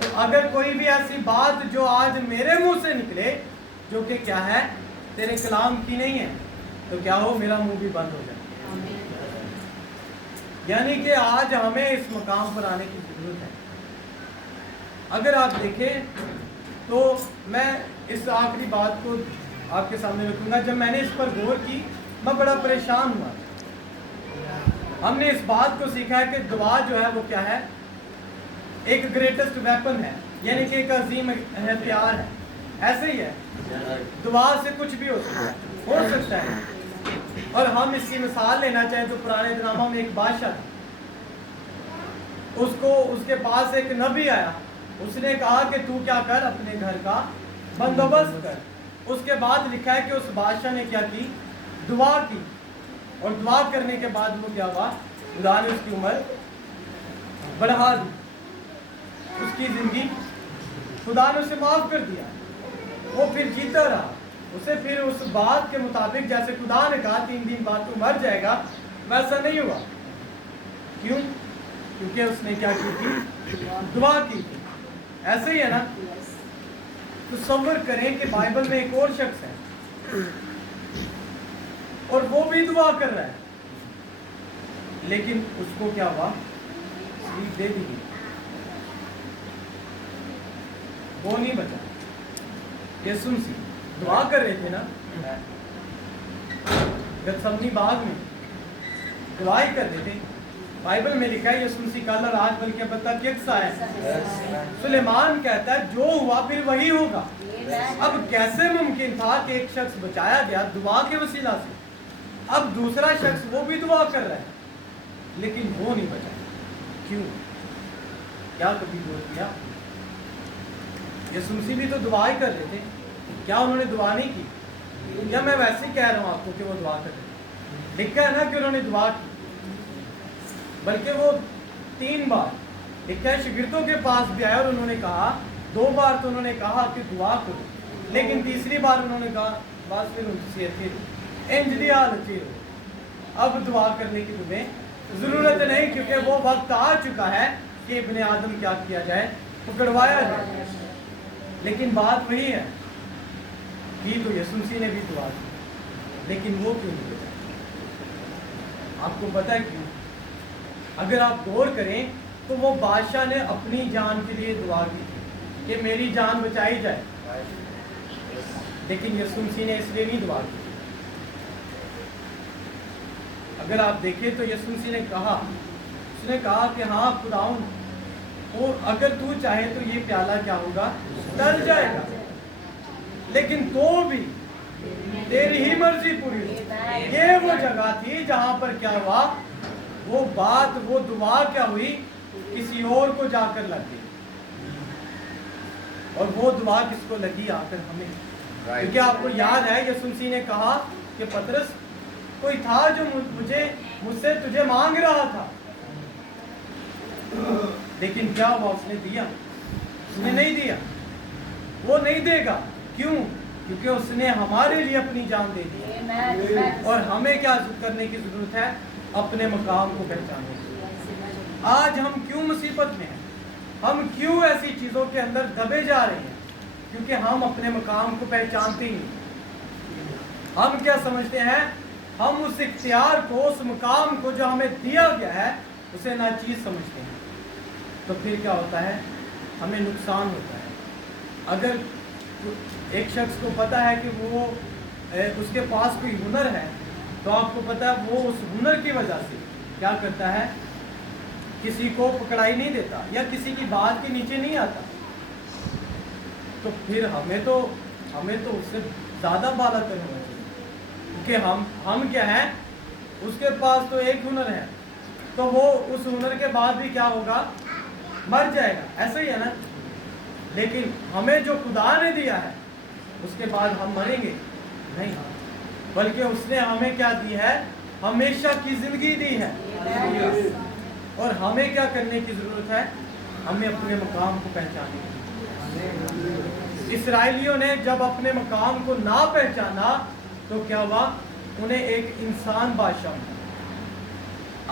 تو اگر کوئی بھی ایسی بات جو آج میرے منہ سے نکلے جو کہ کیا ہے؟ تیرے کلام کی نہیں ہے، تو کیا ہو؟ میرا منہ بھی بند ہو جائے۔ یعنی کہ آج ہمیں اس مقام پر آنے کی ضرورت ہے۔ اگر آپ دیکھیں تو میں اس آخری بات کو آپ کے سامنے رکھوں گا۔ جب میں نے اس پر غور کی میں بڑا پریشان ہوا۔ ہم نے اس بات کو سیکھا ہے کہ دعا جو ہے وہ کیا ہے؟ ایک گریٹسٹ ویپن ہے، یعنی کہ ایک عظیم ہتھیار ہے۔ ایسے ہی ہے، دعا سے کچھ بھی ہو سکتا ہے۔ اور ہم اس کی مثال لینا چاہیں تو پرانے دنامہ میں ایک بادشاہ تھا، اس کے پاس ایک نبی آیا، اس نے کہا کہ تو کیا کر؟ اپنے گھر کا بندوبست کر۔ اس کے بعد لکھا ہے کہ اس بادشاہ نے کیا کی؟ دعا کی، اور دعا کرنے کے بعد وہ کیا ہوا؟ خدا نے اس کی عمر بڑھا دی، اس کی زندگی خدا نے اسے معاف کر دیا، وہ پھر جیتا رہا۔ اسے پھر اس بات کے مطابق جیسے خدا نے کہا 3 دن بعد تو مر جائے گا، ویسا نہیں ہوا۔ کیوں؟ کیونکہ اس نے کیا کی تھی؟ دعا کی تھی۔ ایسے ہی ہے نا؟ تصور کریں کہ بائبل میں ایک اور شخص ہے اور وہ بھی دعا کر رہا ہے، لیکن اس کو کیا ہوا؟ سلیپ دے دی گئی، وہ نہیں بچا۔ یسوع مسیح دعا کر رہے تھے نا گتسمنی باغ میں، دعا ہی کر رہے تھے۔ بائبل میں لکھا ہے یسوع مسیح کل اور آج بلکہ اب تک یکساں ہے۔ سلیمان کہتا ہے جو ہوا پھر وہی ہوگا۔ اب کیسے ممکن تھا کہ ایک شخص بچایا گیا دعا کے وسیلہ سے، اب دوسرا شخص وہ بھی دعا کر رہا ہے لیکن وہ نہیں بچا؟ کیوں؟ کیا کبھی غور کیا؟ یسوع مسیح بھی تو دعا ہی کر رہے تھے، کیا انہوں نے دعا نہیں کی؟ یا میں ویسے ہی کہہ رہا ہوں آپ کو کہ وہ دعا کر رہے تھے؟ لکھا ہے نا کہ انہوں نے دعا کی، بلکہ وہ 3 بار لکھا ہے شاگردوں کے پاس بھی آئے اور انہوں نے کہا، 2 بار تو انہوں نے کہا کہ دعا کرو، لیکن تیسری بار انہوں نے کہا بس پھر اب دعا کرنے کی تمہیں ضرورت نہیں، کیونکہ وہ وقت آ چکا ہے کہ ابن آدم کیا کیا جائے؟ پکڑوایا جائے۔ لیکن بات وہی ہے کہ تو یسوع مسیح نے بھی دعا کی، لیکن وہ کیوں نہیں بچا؟ آپ کو پتہ ہے کیوں؟ اگر آپ غور کریں تو وہ بادشاہ نے اپنی جان کے لیے دعا کی تھی کہ میری جان بچائی جائے، لیکن یسوع مسیح نے اس لیے نہیں دعا کی۔ اگر آپ دیکھیں تو یسوع مسیح نے کہا، اس نے کہا کہ ہاں خداوند، اور اگر تو چاہے تو یہ پیالہ کیا ہوگا؟ ٹل جائے گا، لیکن تو بھی تیری ہی مرضی پوری ہو۔ یہ وہ جگہ تھی جہاں پر کیا ہوا؟ وہ بات، وہ دعا کیا ہوئی؟ کسی اور کو جا کر لگ گئی، اور وہ دعا کس کو لگی؟ آ کر ہمیں۔ کیونکہ آپ کو یاد ہے یسوع مسیح نے کہا کہ پطرس، کوئی تھا جو مجھ سے تجھے مانگ رہا تھا، لیکن کیا ہوا؟ اس نے دیا؟ اس نے نہیں دیا، وہ نہیں دے گا۔ کیوں؟ کیونکہ اس نے ہمارے لیے اپنی جان دے دی، اور ہمیں کیا کرنے کی ضرورت ہے؟ اپنے مقام کو پہچاننے کی۔ آج ہم کیوں مصیبت میں ہیں؟ ہم کیوں ایسی چیزوں کے اندر دبے جا رہے ہیں؟ کیونکہ ہم اپنے مقام کو پہچانتے ہی نہیں۔ ہم کیا سمجھتے ہیں؟ ہم اس اختیار کو، اس مقام کو جو ہمیں دیا گیا ہے، اسے ناچیز سمجھتے ہیں۔ تو پھر کیا ہوتا ہے؟ ہمیں نقصان ہوتا ہے۔ اگر ایک شخص کو پتہ ہے کہ وہ اس کے پاس کوئی ہنر ہے، تو آپ کو پتہ ہے وہ اس ہنر کی وجہ سے کیا کرتا ہے؟ کسی کو پکڑائی نہیں دیتا یا کسی کی بات کے نیچے نہیں آتا۔ تو پھر ہمیں تو اس سے زیادہ بالا تر ہونا چاہیے، کیونکہ ہم کیا ہیں؟ اس کے پاس تو ایک ہنر ہے، تو وہ اس ہنر کے بعد بھی کیا ہوگا؟ مر جائے گا۔ ایسا ہی ہے نا؟ لیکن ہمیں جو خدا نے دیا ہے اس کے بعد ہم مریں گے نہیں، بلکہ اس نے ہمیں کیا دی ہے؟ ہمیشہ کی زندگی دی ہے۔ اور ہمیں کیا کرنے کی ضرورت ہے؟ ہمیں اپنے مقام کو پہچاننے کی۔ اسرائیلیوں نے جب اپنے مقام کو نہ پہچانا تو کیا ہوا؟ انہیں ایک انسان بادشاہ ملا،